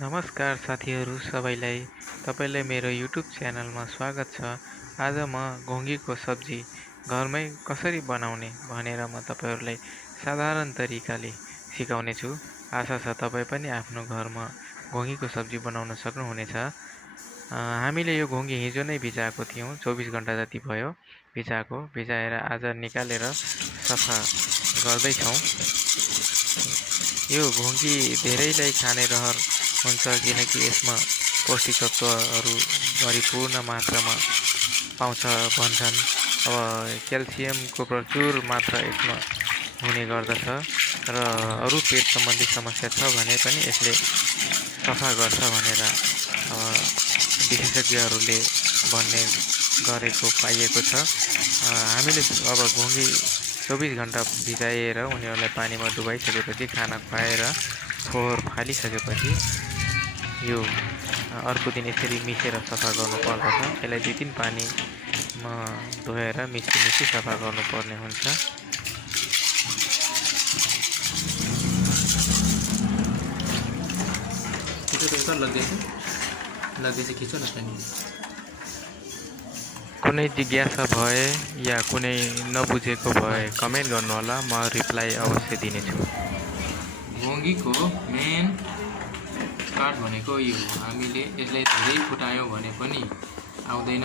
नमस्कार साथीहरू सबैलाई तपाईलाई मेरो युट्युब च्यानलमा स्वागत छ। आज म घोङ्गीको सब्जी घरमै कसरी बनाउने भनेर म तपाईहरूलाई साधारण तरिकाले सिकाउने छु। आशा छ तपाईँ पनि आफ्नो घरमा घोङ्गीको सब्जी बनाउन सक्नुहुनेछ। हामीले यो घोङ्गी हिजो नै भिजाएको थियौँ, 24 घन्टा जति भयो भिजाएर आज निकालेर सफा गर्दैछौँ। यो घोङ्गी धेरैलाई खाने रहर हुन्छ किनकि यसमा पौष्टिक तत्त्वहरू भरिपूर्ण मात्रामा पाउँछ भन्छन्। अब क्याल्सियमको प्रचुर मात्रा यसमा हुने गर्दछ र अरू पेट सम्बन्धी समस्या छ भने पनि यसले सफा गर्छ भनेर विशेषज्ञहरूले भन्ने गरेको पाइएको छ। हामीले अब घोङ्गी 24 घन्टा भिजाएर उनीहरूलाई पानीमा डुबाइसकेपछि खाना खुवाएर फोहोर फालिसकेपछि यो अर्को दिन यसरी मिसेर सफा गर्नुपर्दछ। यसलाई 2-3 पानीमा धोएर मिसी सफा गर्नुपर्ने हुन्छ। कुनै जिज्ञासा भए या कुनै नबुझेको भए कमेन्ट गर्नुहोला, म रिप्लाई अवश्य दिनेछु। घोङ्गीको मेन काठ भनेको यो हो। हामीले यसलाई धेरै फुटायौँ भने पनि आउँदैन,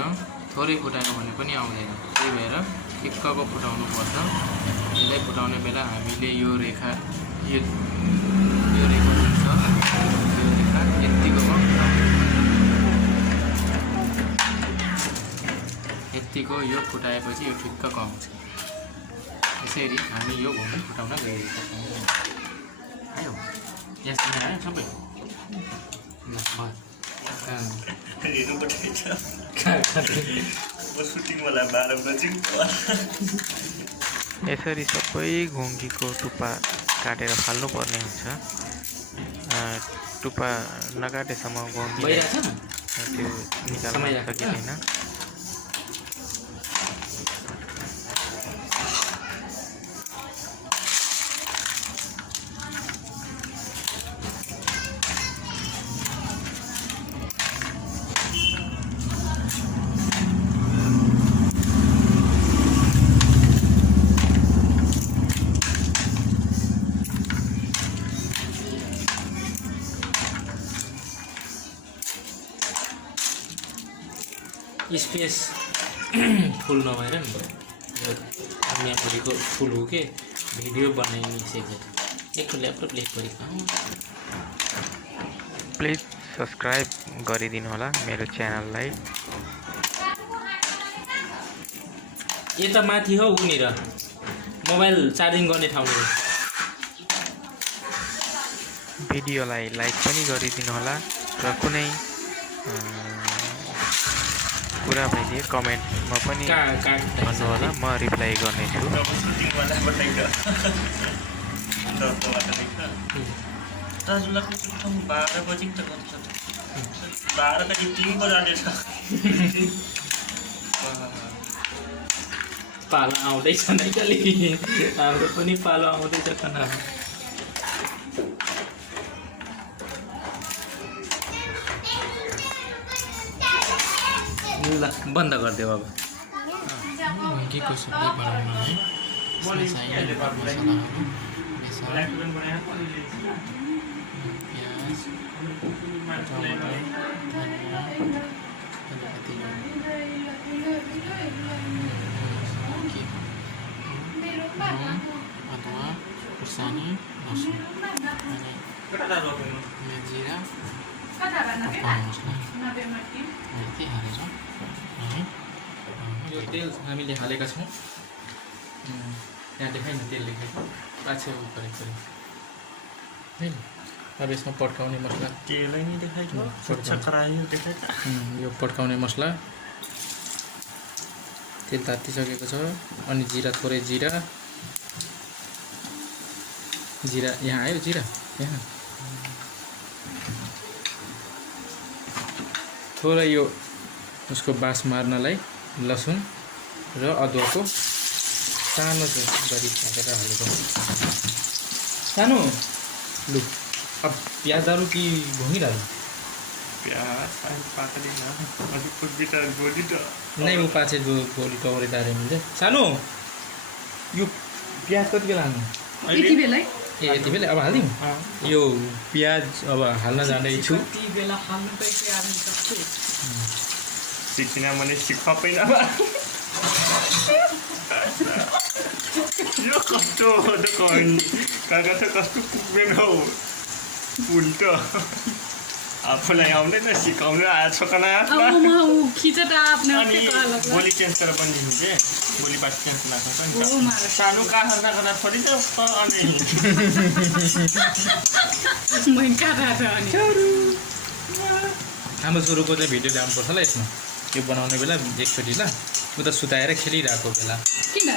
थोरै फुटायौँ भने पनि आउँदैन। त्यही भएर ठिक्कको फुटाउनु पर्छ। यसलाई फुटाउने बेला हामीले यो रेखा हुन्छ, यो रेखा यत्तिको यो फुटाएपछि यो ठिक्कको आउँछ। यसरी हामी यो घोङ्गी फुटाउन गइरहेका छौँ। आयो यसमा आयो सबै यसरी सबै घोङ्गीको टुप्पा काटेर फाल्नुपर्ने हुन्छ। टुप्पा नकाटेसम्म घोङ्गी त्यो निकाल्न सकिँदैन। स्पेस फुल नभएर नि यहाँपट्टिको फुल हो कि भिडियो बनाइसकेको एक ल्यापटप लेख परेको। प्लिज सब्सक्राइब गरिदिनु होला मेरो च्यानललाई। यता माथि हो उनीर मोबाइल चार्जिङ गर्ने ठाउँ हो। भिडियोलाई लाइक पनि गरिदिनु होला र कुनै कुरा भइदिए कमेन्टमा पनि भन्नु होला, म रिप्लाई गर्नेछु। पालो आउँदैछ नै कली, हाम्रो पनि पालो आउँदैछ खाना। ल बन्द गरिदेऊ अब। घोङ्गीको सब्जी बनाउन है चाहिने मसलाहरू प्याज, टमाटर, धनिया, अलिकति अदुवा, खुर्सानी, लसुन अनि जिरा, मसला यति हालेर यो तेल हामीले हालेका छौँ। यहाँ देखाइ न तेल लेखेको पाछे गरेको है। अब यसमा पड्काउने मसला तेलै नै देखाइयो, स्वच्छ करायो देखाइ। यो पड्काउने मसला तेल तातिसकेको छ। अनि जिरा, थोरै जिरा यहाँ आयो, जिरा यहाँ थोरै यो उसको बास मार्नलाई लसुन र अदुवाको सानो गरी काटेर हालेको सानो लु अब प्याज डालूं कि घोंगी डालूं? प्याज पाक्दैन अलिक फुटबिटा गोली त नहीं वो पाचे जो गोली टवरी डाले मिल्छ सानो यो प्याज कति बेला हाल्नु? यति बेलै ए यति बेला अब हालिदिउँ यो प्याज अब हाल्न जाँदैछु यति बेला हाल्नु त के आर्नु सक्छु सिकिन भने सिक्दैन यो कस्तो हो त काका त कस्तो पुग्दैन हौ उल्टो आफूलाई आउँदैन सिकाउनु छोकना अब म खिचेर आफ्नो अनि के अलग बोली चेन्ज गरेर बनिदिनु के बोली पास चेन्ज लाग्छ नि ओ त मारे सानो काखा नगर्दा थोरै त अनि मैले काटा छ अनि हाम्रो छोरोको चाहिँ भिडियो ल्याउनुपर्छ ल यसमा यो बनाउने बेला एकचोटि ल उता सुताएर खेलिरहेको बेला किन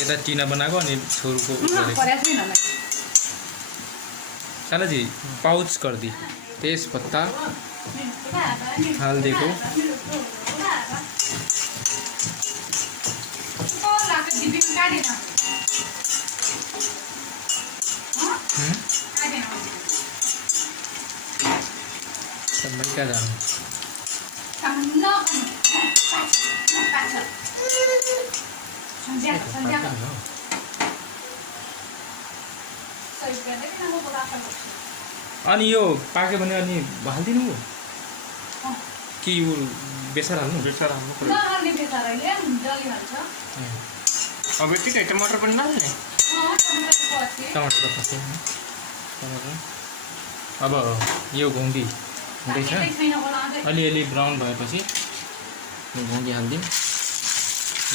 यता टिना बनाएको अनि छोरोको परेको छैन मलाई सालाजी पाउच गर्दी तेजपत्ता हालिदिएको सबै कहाँ जानु अनि यो पाक्यो भने अनि हालिदिनु कि यो बेसार हाल्नु? बेसार हाल्नु पर्यो अब यतिकै टमाटर पनि नहाल्ने टमाटर त खसेन टमाटर अब यो घोङ्गी हुँदैछ अलिअलि ब्राउन भएपछि यो घोङ्गी हालिदिउँ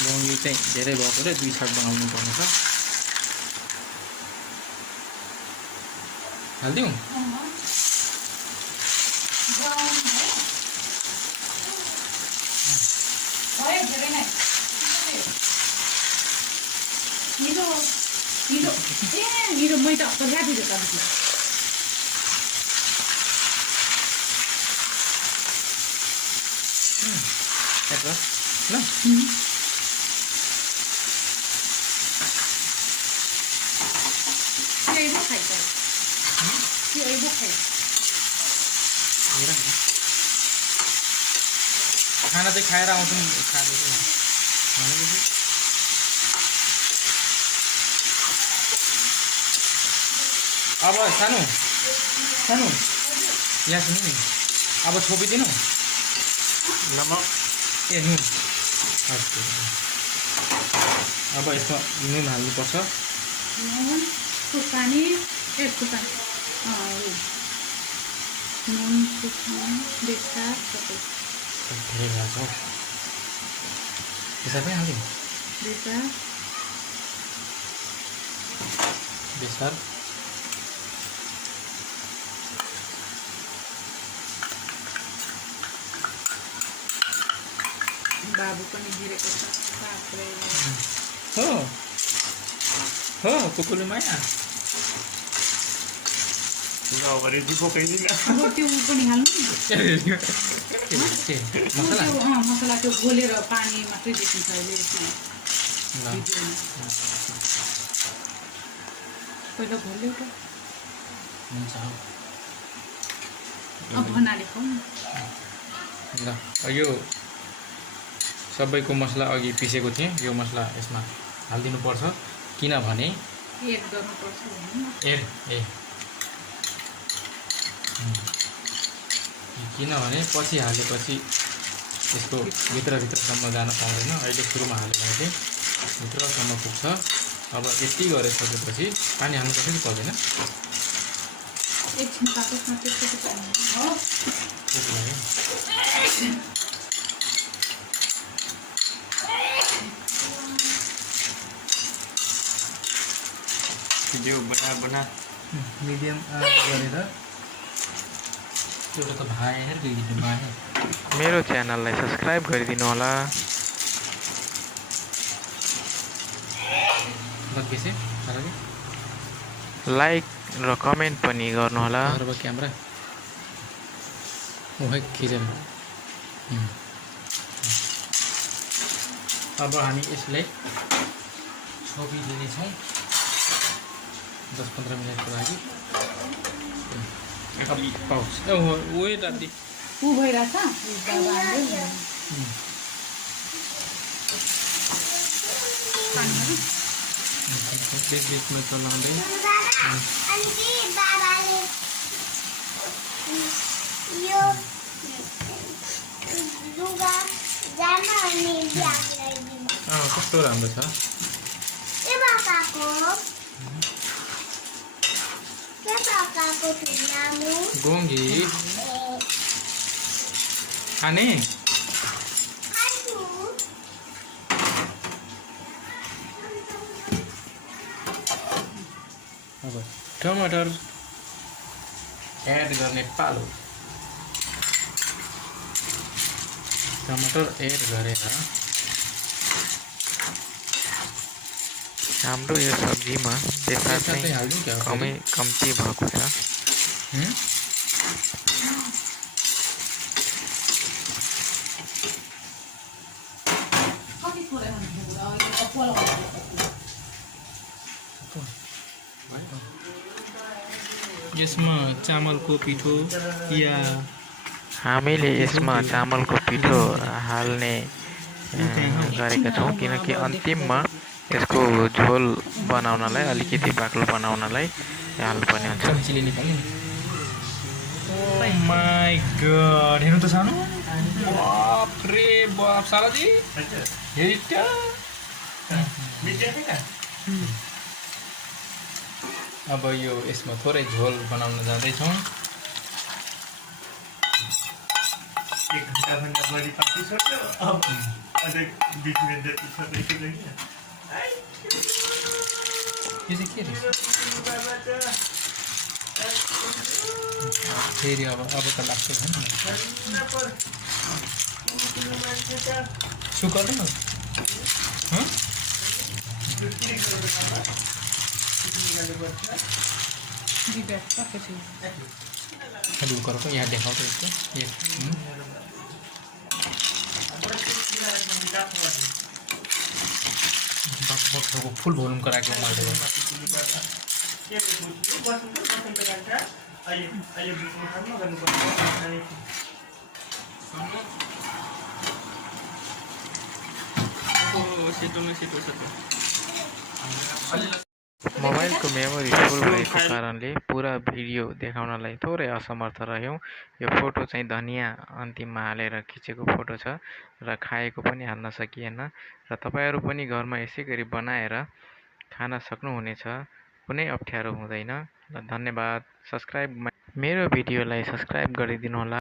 घोङ्गी चाहिँ धेरै भएकोले 2 छाक बनाउनु पर्ने छ हालिदिउँ मेरो मै त ल्याइदिएको त ल खाना चाहिँ खाएर आउँछौँ खाने चाहिँ भनेपछि अब सानो सानो यहाँ सुन्नु नि अब छोपिदिनु नमक ए नुन अब यसमा नुन हाल्नुपर्छ नुन खुर्सानी खुर्सानी नुन खुर्सानी बेसार सबै धेरै भएको छ बेसार पनि हाल्दिउँ बेसार बेसार बाबु पनि गिरेको छ बाफ्रे हो हो कुकुरले माया नभरे दिपो कैदिन अब त्यो पनि हाल्नु नि मसला मसला त्यो घोलेर पानी मात्रै देखिन्छ अहिले पहिला घोल्यो त हुन्छ अब बनाले खाऊ न ल यो सबैको मसला अघि पिसेको थिएँ यो मसला यसमा हालिदिनुपर्छ किनभने एड गर्नुपर्छ किनभने पछि हालेपछि यसको भित्रसम्म जान पाउँदैन अहिले सुरुमा हाल्यो भने चाहिँ भित्रसम्म पुग्छ अब यति गरिसकेपछि पानी हाल्नु पर्छ कि पर्दैन एकछिन पाकेसमा त्यसपछि पानी हो त्यसको लागि भिडियो बना मिडियम गरेर एउटा त भाए गइदिनु भाए मेरो च्यानललाई सब्स्क्राइब गरिदिनु होला लग्गेछ साराले लाइक र कमेन्ट पनि गर्नु होला अब क्यामेरा ओहे खिचेर अब हामी यसलाई छोपिदिनेछौँ 10-15 मिनटको लागि पाउँछ वेट राति ऊ भइरहेछ बिचमा चलाउँदै कस्तो राम्रो छ गोङ्गी खाने अब टमाटर एड गर्ने पालो टमाटर एड गरेर हाम्रो यो सब्जीमा बेसार चाहिँ हाल्दिउँ क्या कम्ती भएको छ। कति थोरै हुन्छ यसमा चामलको पिठो या हामीले यसमा चामलको पिठो हाल्ने गरेका छौँ किनकि अन्तिममा यसको झोल बनाउनलाई अलिकति बाक्लो बनाउनलाई हाल्नुपर्ने हुन्छ। चिली निकाल्ने माई गड हेर्नु त सानो बाप रे बाप साराजी हेरि त अब यो यसमा थोरै झोल बनाउन जाँदैछौँ। 1 घन्टाभन्दा बढी पाकिसक्यो। अब अझै 20 मिनट जति छ त्यसैले यो चाहिँ के रहेछ फेरि अब त लाग्छ सुकाउँदै न अलिक गरौँ यहाँ देखाउँछ यसको फुल भोल्युम कराएको मैले मोबाइलको मेमोरी फुल भएको कारणले पुरा भिडियो देखाउनलाई थोरै असमर्थ रह्यौँ। यो फोटो चाहिँ धनियाँ अन्तिममा हालेर खिचेको फोटो छ र खाएको पनि हाल्न सकिएन र तपाईँहरू पनि घरमा यसै गरी बनाएर खान सक्नुहुनेछ, कुनै अप्ठ्यारो हुँदैन। र धन्यवाद। मेरो भिडियोलाई सब्सक्राइब गरिदिनुहोला।